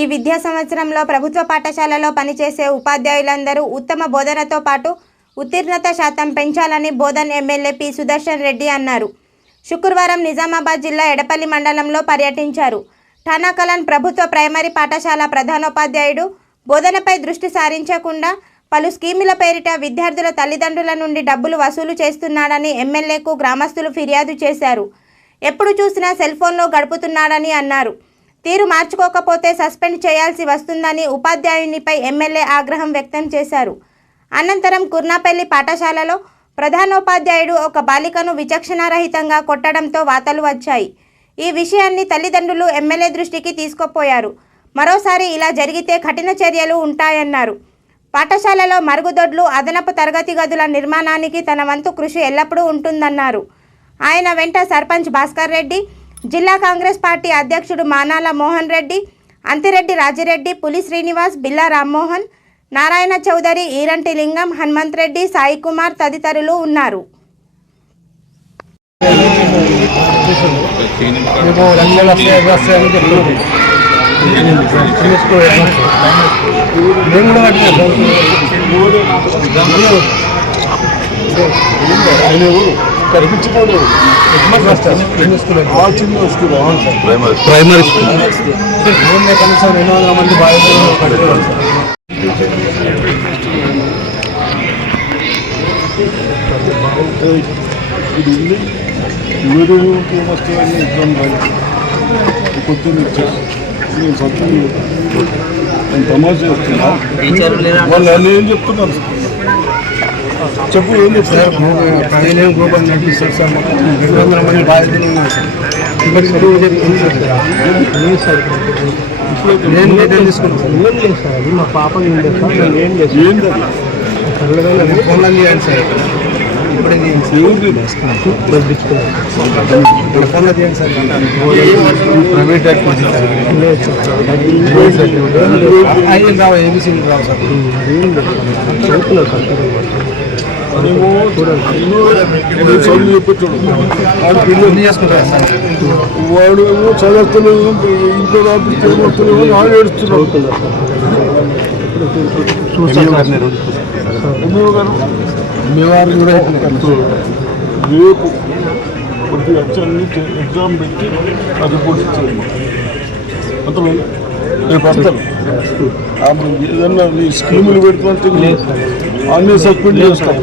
ఈ విద్యా సంవత్సరంలో ప్రభుత్వ పాఠశాలలో పనిచేసే ఉపాధ్యాయులందరూ ఉత్తమ బోధనతో పాటు ఉత్తీర్ణత శాతం పెంచాలని బోధన్ ఎమ్మెల్యే పి. సుదర్శన్ రెడ్డి అన్నారు. శుక్రవారం నిజామాబాద్ జిల్లా ఎడపల్లి మండలంలో పర్యటించారు. ఠానాకలన్ ప్రభుత్వ ప్రైమరీ పాఠశాల ప్రధానోపాధ్యాయుడు బోధనపై దృష్టి సారించకుండా పలు స్కీముల పేరిట విద్యార్థుల తల్లిదండ్రుల నుండి డబ్బులు వసూలు చేస్తున్నాడని ఎమ్మెల్యేకు గ్రామస్తులు ఫిర్యాదు చేశారు. ఎప్పుడు చూసినా సెల్ ఫోన్లో గడుపుతున్నాడని అన్నారు. తీరు మార్చుకోకపోతే సస్పెండ్ చేయాల్సి వస్తుందని ఉపాధ్యాయునిపై ఎమ్మెల్యే ఆగ్రహం వ్యక్తం చేశారు. అనంతరం కుర్నాపల్లి పాఠశాలలో ప్రధానోపాధ్యాయుడు ఒక బాలికను విచక్షణారహితంగా కొట్టడంతో వాతలు వచ్చాయి. ఈ విషయాన్ని తల్లిదండ్రులు ఎమ్మెల్యే దృష్టికి తీసుకుపోయారు. మరోసారి ఇలా జరిగితే కఠిన చర్యలు ఉంటాయన్నారు. పాఠశాలలో మరుగుదొడ్లు అదనపు తరగతి గదుల నిర్మాణానికి తన వంతు కృషి ఎల్లప్పుడూ ఉంటుందన్నారు. ఆయన వెంట సర్పంచ్ భాస్కర్ రెడ్డి జిల్లా కాంగ్రెస్ పార్టీ అధ్యక్షుడు మానాల మోహన్ రెడ్డి అంతిరెడ్డి రాజిరెడ్డి పులి శ్రీనివాస్ బిల్లా రామ్మోహన్ నారాయణ చౌదరి ఈరంటి లింగం హనుమంత్ రెడ్డి సాయి కుమార్ తదితరులు ఉన్నారు. మేము వేల ప్రైమరీ స్కూల్ కనీసం రెండు వందల మంది ఇది ఉంది ఎవరికి ఏమొస్తాయని ఇబ్బంది పొద్దున్న నేను సత్యం నేను తమాషా చేస్తున్నా వాళ్ళు వాళ్ళు ఏం చెప్తున్నారు? చెప్పు ఏం చెప్తారు పదిహేను గ్రూప్ నడిపిస్తారు సార్ రెండు వందల మంది బాధితులు ఉన్నారు సార్. ఇప్పుడు ఇప్పుడు చెప్తుంది సార్ నేను నిర్ణయం తీసుకున్నాను సార్. ఏం లేదు సార్ అది మా పాప ఏం లేదు సార్ నేను ఏం లేదు ఏంది అది? ఫోన్లో చేయండి సార్. ఇప్పుడే సార్ ఎవరిది? పంపించుకోండి ఫోన్లో చేయండి సార్ ప్రైవేట్ సార్. అయ్యి రావు ఏబీసీ రావు సార్. చదువుతున్నారు సార్ మనము చదువు వాడు ఏమో చదవలేదు ఇంట్లో రాపిస్తే ఏమవుతున్నావు వాడు ఏడుస్తున్నాడు కూడా రేపు ప్రతి అక్షరాన్ని ఎగ్జామ్ పెట్టి అది రిపోర్ట్ ఇచ్చారు రేపు వస్తారు ఆమె ఏదన్నా నీ స్కీములు పెడుతుంటే అన్నీ సస్పెండ్ చేస్తాను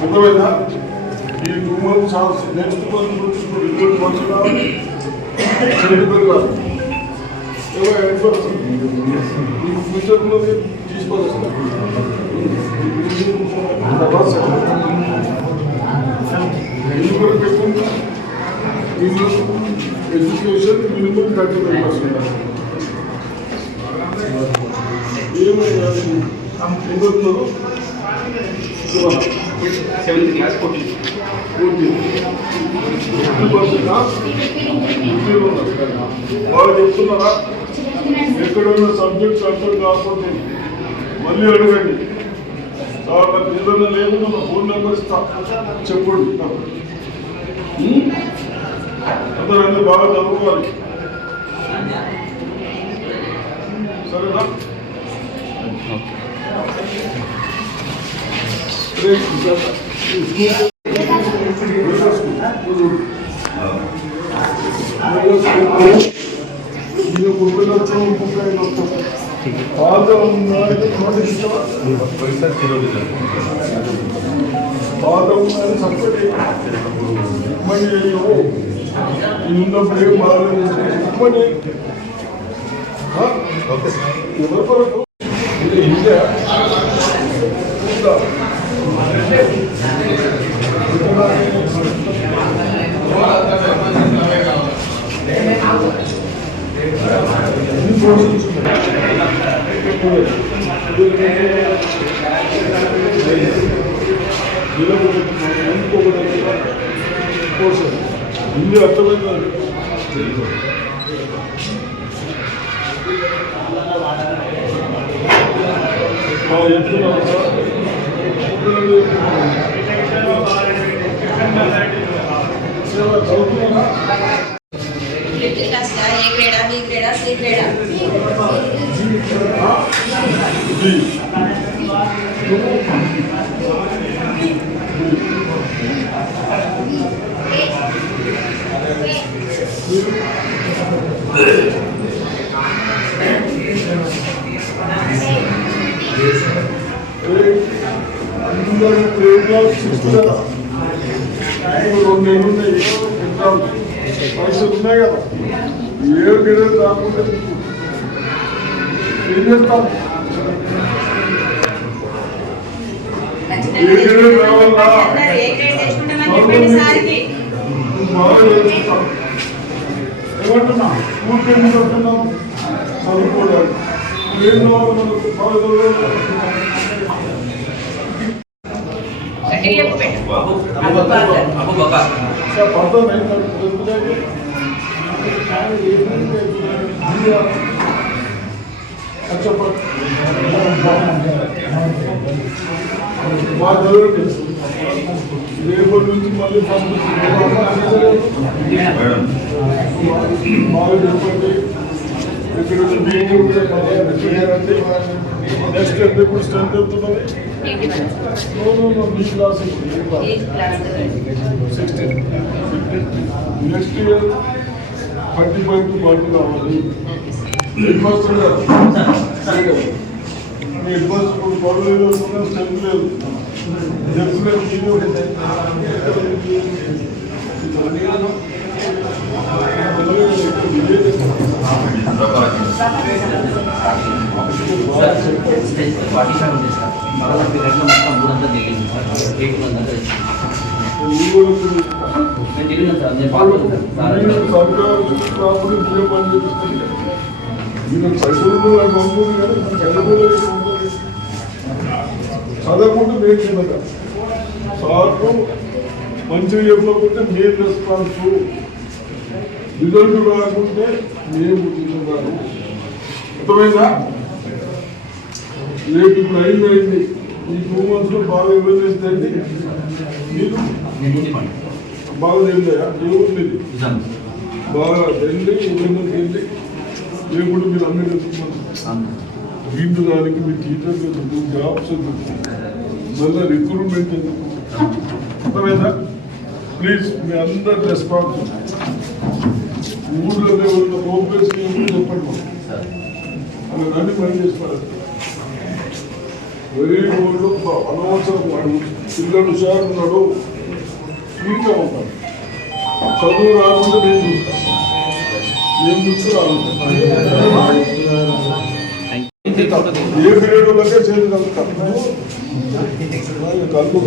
అర్థమైందా ఈ టూ మంత్స్ నెక్స్ట్ మంత్ నుంచి ఇప్పుడు రిజల్ట్ మంచిగా సర్టిఫికెట్ కాదు ఏమో అయిపోతుంది మీకు ఫ్యూచర్లో తీసుకోవాలి ఎందుకు పెట్టుకుంటే education minimum thirty five percent ఏమైనా ఎందుకు Seventh class, fourteen. వాళ్ళు చెప్తున్నారా? ఎక్కడైనా సబ్జెక్ట్స్ అర్థం కాకపోతే మళ్ళీ అడగండి. నాకు ఏదైనా లేకుండా నా ఫోన్ నెంబర్ ఇస్తా. చెప్పండి. అందరూ బాగా చదువుకోవాలి. సరేనా? పాత ఉన్నాయి పాత ఉన్నాయి సపరేట్ మరి ఉన్నప్పుడు ఏం బాగాలేదు మరి ఎవరి కొరకు ఇది ఇండియా ఉందా? హిందీ అర్థమైందా మా ఎత్తున చదువుతున్నా ఫిఫ్త్ క్లాస్ కా ఏ గ్రేడా బి గ్రేడా సి. గ్రేడా అందరూ ప్రేమ చూస్తున్నారు రెండు నెలలు ఉన్నాయి ఎగ్జామ్ పైసలు ఉన్నాయి కదా ఏడు గేడలు కాకుండా ఏం చేస్తాం ఏ బాగా చేస్తాం? ఏమంటున్నా స్కూల్కి ఎందుకు వస్తున్నాం చదువుకోవడానికి ఏం కావాలి మనకు బాగా చదవాలి గట్టిగా చెప్పు పెట్టు సార్ పడతాం ఏంటంటే తెలుగుదానికి చెప్పండి మా చదవండి రేపటి నుంచి మళ్ళీ బాగా చెప్పండి ఇక్కడ మీటింగ్ కూడా చేయాలండి నెక్స్ట్ ఎంత ఇప్పుడు స్ట్రెంత్ అవుతున్నది eighty one no no no me class eighth class sixteen next year thirty five to forty కావాలి నేను తిరిగినాను సార్ నేను పాల్గొన్నాను సార్ మీరు మీరు చదువులు కానీ చదవకుండా మేము చిన్నగా సార్కు మంచిగా చెప్పకపోతే మీరు రెస్పాన్స్ రిజల్ట్ రాకుంటే మేము తిన్నాము అర్థమైందా? రేపు ఇప్పుడు అయింది అయింది. ఈ టూ మంత్స్లో బాగా ఇవ్వలేదు మీరు? డ్యూటీ పని బాగా తెలియదా లేదు నిజాం. బాగా వెళ్ళి ఏమైనా వెళ్ళి లేకుండా మీరు అన్ని తెలుసుకున్నారు వీళ్ళు దానికి మీ టీచర్స్ ఎందుకు జాబ్స్ ఎందుకు మళ్ళీ రిక్రూట్మెంట్ ఎందుకు? అర్థమైందా? ప్లీజ్ మీ అందరి రెస్పాన్స్ ఊళ్ళో ఉన్న ప్రోగ్రెస్ చెప్పండి. సార్. అలా అన్ని పని చేసుకోవాలి వెరీ ఊళ్ళో అనవసరం వాడు. పిల్లలు హుషారు ఉన్నాడు ఇంకా ఉంటాడు. చదువు రాకుండా నేను చూస్తాను నేను చూస్తూ రాకుండా ఏ పీరియడ్ వాళ్ళకే చేతి కలుగుతాను కలుపు